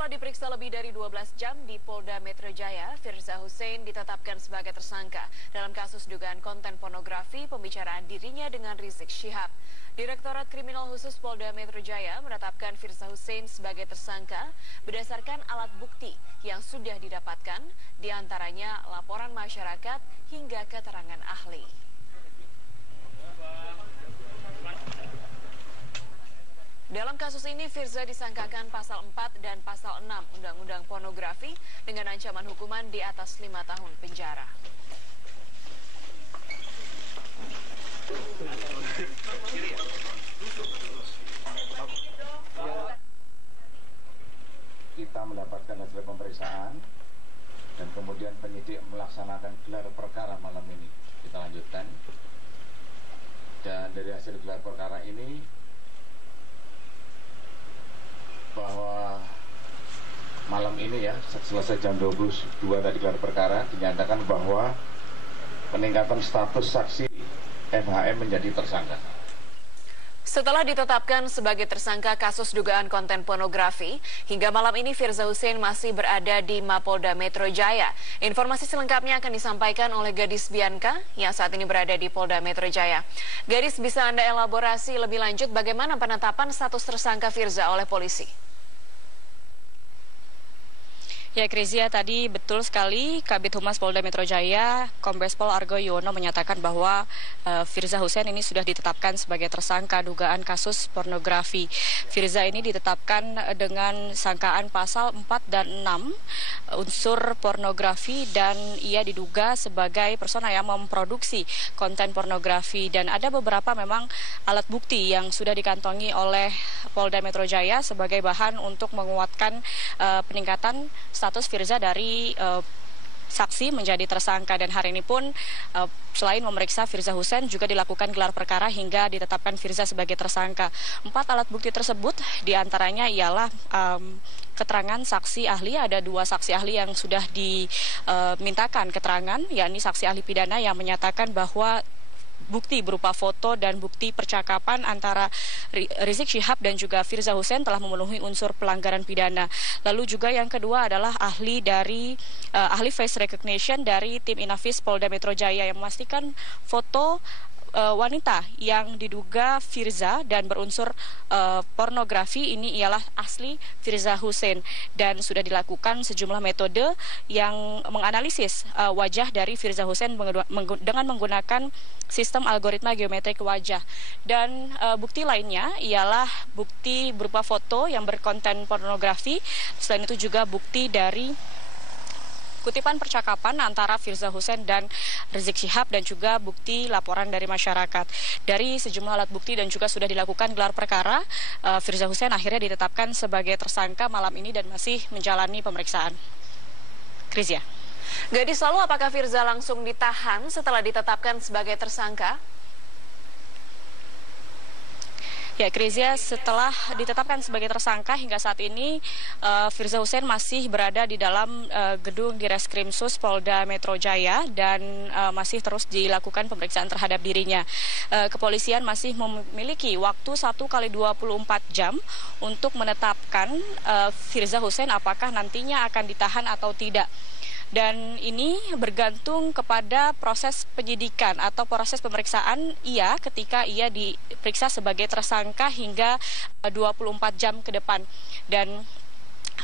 Setelah diperiksa lebih dari 12 jam di Polda Metro Jaya, Firza Hussein ditetapkan sebagai tersangka dalam kasus dugaan konten pornografi pembicaraan dirinya dengan Rizik Syihab. Direktorat Kriminal Khusus Polda Metro Jaya menetapkan Firza Hussein sebagai tersangka berdasarkan alat bukti yang sudah didapatkan, diantaranya laporan masyarakat hingga keterangan ahli. Dalam kasus ini, Firza disangkakan pasal 4 dan pasal 6 Undang-Undang Pornografi dengan ancaman hukuman di atas 5 tahun penjara. Kita mendapatkan hasil pemeriksaan dan kemudian penyidik melaksanakan gelar perkara malam ini. Kita lanjutkan. Dan dari hasil gelar perkara ini, bahwa malam ini ya, selesai jam 22 tadi gelar perkara, dinyatakan bahwa peningkatan status saksi FHM menjadi tersangka. Setelah ditetapkan sebagai tersangka kasus dugaan konten pornografi, hingga malam ini Firza Hussein masih berada di Mapolda Metro Jaya. Informasi selengkapnya akan disampaikan oleh Gadis Bianca yang saat ini berada di Polda Metro Jaya. Gadis, bisa Anda elaborasi lebih lanjut bagaimana penetapan status tersangka Firza oleh polisi? Ya, Krizia, tadi betul sekali Kabid Humas Polda Metro Jaya, Kombes Pol Argo Yuwono menyatakan bahwa Firza Hussein ini sudah ditetapkan sebagai tersangka dugaan kasus pornografi. Firza ini ditetapkan dengan sangkaan pasal 4 dan 6 unsur pornografi dan ia diduga sebagai persona yang memproduksi konten pornografi, dan ada beberapa memang alat bukti yang sudah dikantongi oleh Polda Metro Jaya sebagai bahan untuk menguatkan peningkatan status Firza dari saksi menjadi tersangka. Dan hari ini pun selain memeriksa Firza Hussein juga dilakukan gelar perkara hingga ditetapkan Firza sebagai tersangka. 4 alat bukti tersebut diantaranya ialah keterangan saksi ahli. Ada 2 saksi ahli yang sudah dimintakan keterangan, yakni saksi ahli pidana yang menyatakan bahwa bukti berupa foto dan bukti percakapan antara Rizik Syihab dan juga Firza Hussein telah memenuhi unsur pelanggaran pidana. Lalu juga yang kedua adalah ahli face recognition dari tim Inafis Polda Metro Jaya yang memastikan foto wanita yang diduga Firza dan berunsur pornografi ini ialah asli Firza Hussein, dan sudah dilakukan sejumlah metode yang menganalisis wajah dari Firza Hussein dengan menggunakan sistem algoritma geometrik wajah. Dan bukti lainnya ialah bukti berupa foto yang berkonten pornografi. Selain itu juga bukti dari kutipan percakapan antara Firza Hussein dan Rizik Syihab dan juga bukti laporan dari masyarakat. Dari sejumlah alat bukti dan juga sudah dilakukan gelar perkara, Firza Hussein akhirnya ditetapkan sebagai tersangka malam ini dan masih menjalani pemeriksaan. Krizia. Gadis, lalu apakah Firza langsung ditahan setelah ditetapkan sebagai tersangka? Ya, Krizia, setelah ditetapkan sebagai tersangka hingga saat ini Firza Hussein masih berada di dalam gedung Direskrimsus Polda Metro Jaya dan masih terus dilakukan pemeriksaan terhadap dirinya. Kepolisian masih memiliki waktu 1 kali 24 jam untuk menetapkan Firza Hussein apakah nantinya akan ditahan atau tidak. Dan ini bergantung kepada proses penyidikan atau proses pemeriksaan ia ketika ia diperiksa sebagai tersangka hingga 24 jam ke depan. Dan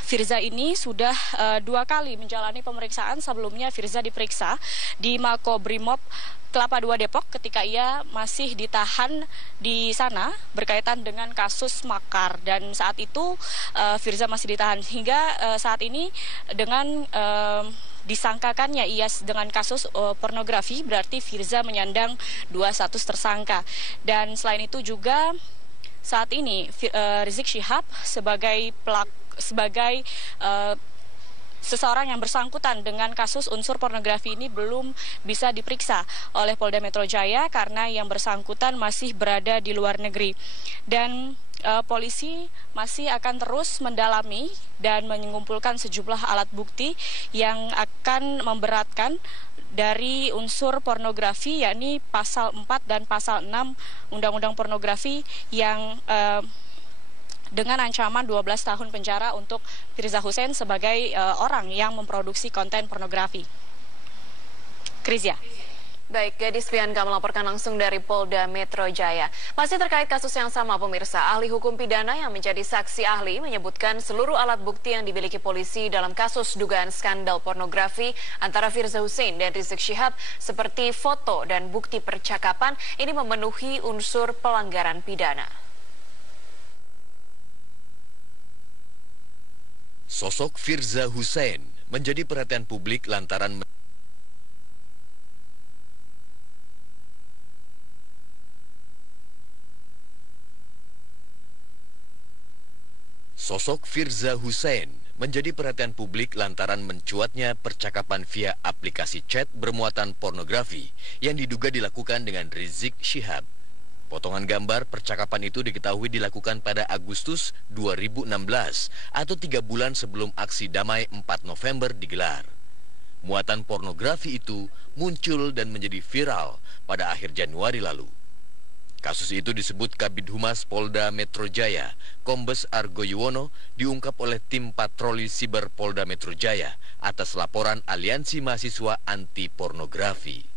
Firza ini sudah 2 kali menjalani pemeriksaan. Sebelumnya Firza diperiksa di Makobrimob Kelapa II Depok ketika ia masih ditahan di sana berkaitan dengan kasus makar, dan saat itu Firza masih ditahan hingga saat ini dengan disangkakannya ia dengan kasus pornografi, berarti Firza menyandang 2 status tersangka. Dan selain itu juga saat ini Rizik Syihab sebagai seseorang yang bersangkutan dengan kasus unsur pornografi ini belum bisa diperiksa oleh Polda Metro Jaya karena yang bersangkutan masih berada di luar negeri. Dan polisi masih akan terus mendalami dan mengumpulkan sejumlah alat bukti yang akan memberatkan dari unsur pornografi, yakni pasal 4 dan pasal 6 Undang-Undang Pornografi yang dengan ancaman 12 tahun penjara untuk Firza Hussein sebagai orang yang memproduksi konten pornografi. Krizia. Baik, Gadis Pianka melaporkan langsung dari Polda Metro Jaya. Masih terkait kasus yang sama, pemirsa, ahli hukum pidana yang menjadi saksi ahli menyebutkan seluruh alat bukti yang dimiliki polisi dalam kasus dugaan skandal pornografi antara Firza Hussein dan Rizik Syihab seperti foto dan bukti percakapan ini memenuhi unsur pelanggaran pidana. Sosok Firza Hussein menjadi perhatian publik lantaran mencuatnya percakapan via aplikasi chat bermuatan pornografi yang diduga dilakukan dengan Rizik Syihab. Potongan gambar percakapan itu diketahui dilakukan pada Agustus 2016 atau 3 bulan sebelum aksi damai 4 November digelar. Muatan pornografi itu muncul dan menjadi viral pada akhir Januari lalu. Kasus itu disebut Kabid Humas Polda Metro Jaya, Kombes Argo Yuwono, diungkap oleh tim patroli siber Polda Metro Jaya atas laporan Aliansi Mahasiswa Anti Pornografi.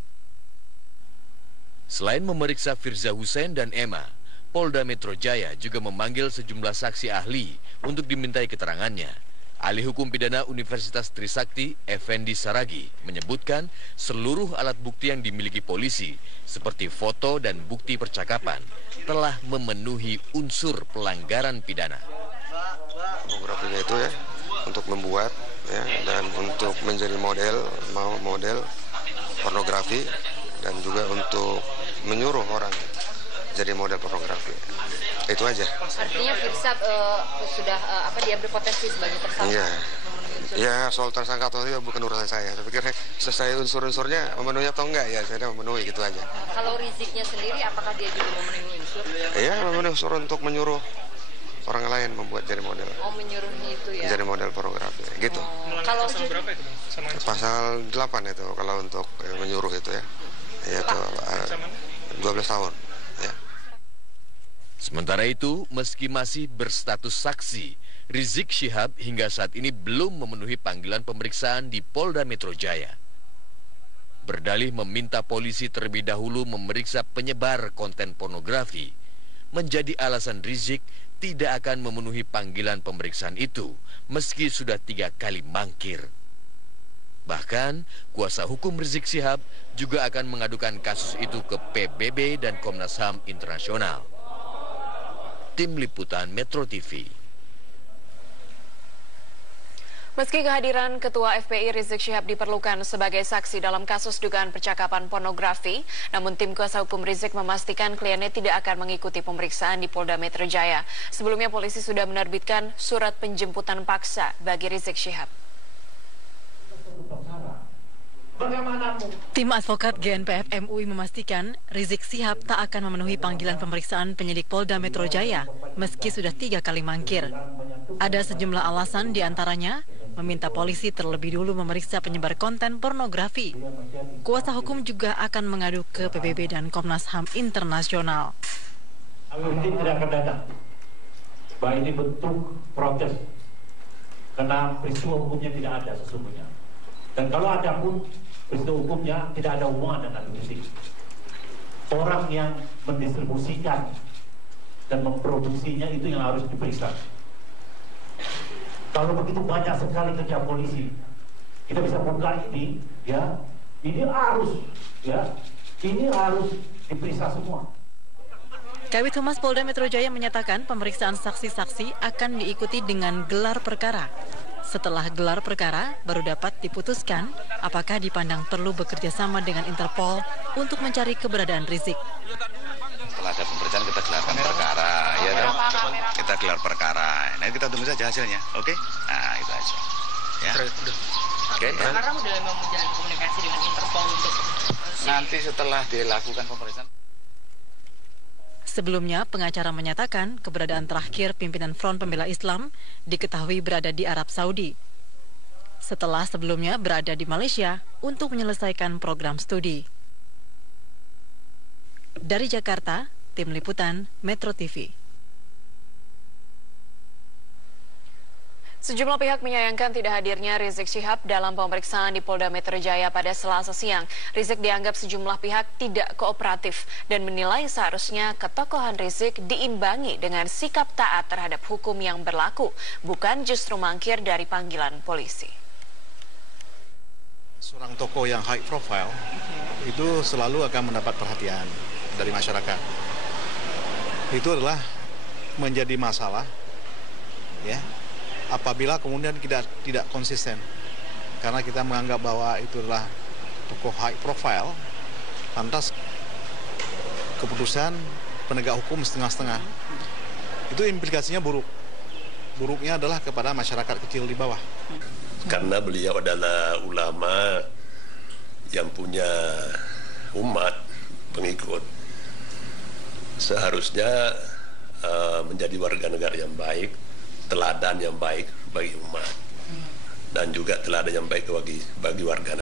Selain memeriksa Firza Hussein dan Emma, Polda Metro Jaya juga memanggil sejumlah saksi ahli untuk dimintai keterangannya. Ahli Hukum Pidana Universitas Trisakti, Effendi Saragi, menyebutkan seluruh alat bukti yang dimiliki polisi, seperti foto dan bukti percakapan, telah memenuhi unsur pelanggaran pidana. Pornografinya itu ya, untuk membuat ya, dan untuk menjadi model pornografi, dan juga untuk menyuruh orang jadi model pornografi. Itu aja. Artinya Firza sudah dia berpotensi sebagai tersangka. Iya. Ya, soal tersangka atau tidak bukan urusan saya. Saya pikir selesai unsur-unsurnya memenuhi atau enggak ya, saya memenuhi gitu aja. Kalau Riziknya sendiri apakah dia juga memenuhi unsur? Iya, memenuhi unsur untuk menyuruh orang lain membuat jadi model. Oh, menyuruh itu ya. Jadi model pornografi gitu. Kalau pasal berapa itu, Bang? Pasal 8 itu kalau untuk menyuruh itu ya. Yaitu 12 tahun. Sementara itu, meski masih berstatus saksi, Rizik Syihab hingga saat ini belum memenuhi panggilan pemeriksaan di Polda Metro Jaya. Berdalih meminta polisi terlebih dahulu memeriksa penyebar konten pornografi, menjadi alasan Rizik tidak akan memenuhi panggilan pemeriksaan itu, meski sudah 3 kali mangkir. Bahkan, kuasa hukum Rizik Syihab juga akan mengadukan kasus itu ke PBB dan Komnas HAM Internasional. Tim Liputan Metro TV. Meski kehadiran Ketua FPI Rizik Syihab diperlukan sebagai saksi dalam kasus dugaan percakapan pornografi, namun tim kuasa hukum Rizik memastikan kliennya tidak akan mengikuti pemeriksaan di Polda Metro Jaya. Sebelumnya polisi sudah menerbitkan surat penjemputan paksa bagi Rizik Syihab. Tim advokat GNPF MUI memastikan Rizik Syihab tak akan memenuhi panggilan pemeriksaan penyidik Polda Metro Jaya meski sudah 3 kali mangkir. Ada sejumlah alasan, diantaranya meminta polisi terlebih dulu memeriksa penyebar konten pornografi. Kuasa hukum juga akan mengadu ke PBB dan Komnas HAM Internasional. Rizik tidak akan datang. Bahwa ini bentuk protes karena peristiwa hukumnya tidak ada sesungguhnya. Dan kalau ada pun peristiwa hukumnya tidak ada hubungan dengan Rizik. Orang yang mendistribusikan dan memproduksinya itu yang harus diperiksa. Kalau begitu banyak sekali kerja polisi, kita bisa buka ini, ya, ini harus diperiksa semua. Kabid Humas Polda Metro Jaya menyatakan pemeriksaan saksi-saksi akan diikuti dengan gelar perkara. Setelah gelar perkara, baru dapat diputuskan apakah dipandang perlu bekerja sama dengan Interpol untuk mencari keberadaan Rizik. Setelah ada pemeriksaan kita gelarkan perkara, ya kan? Kita gelar perkara. Nah, kita tunggu saja hasilnya, oke? Nah, itu aja. Ya. Oke. Sekarang udah memang menjalin komunikasi dengan Interpol untuk nanti setelah dilakukan pemeriksaan. Sebelumnya, pengacara menyatakan keberadaan terakhir pimpinan Front Pembela Islam diketahui berada di Arab Saudi. Setelah sebelumnya berada di Malaysia untuk menyelesaikan program studi. Dari Jakarta, Tim Liputan Metro TV. Sejumlah pihak menyayangkan tidak hadirnya Rizik Syihab dalam pemeriksaan di Polda Metro Jaya pada Selasa siang. Rizik dianggap sejumlah pihak tidak kooperatif dan menilai seharusnya ketokohan Rizik diimbangi dengan sikap taat terhadap hukum yang berlaku, bukan justru mangkir dari panggilan polisi. Seorang tokoh yang high profile itu selalu akan mendapat perhatian dari masyarakat. Itu adalah menjadi masalah, ya. Apabila kemudian tidak konsisten, karena kita menganggap bahwa itu adalah tokoh high profile, lantas keputusan penegak hukum setengah-setengah, itu implikasinya buruk. Buruknya adalah kepada masyarakat kecil di bawah. Karena beliau adalah ulama yang punya umat pengikut, seharusnya menjadi warga negara yang baik, teladan yang baik bagi umat, dan juga teladan yang baik bagi warga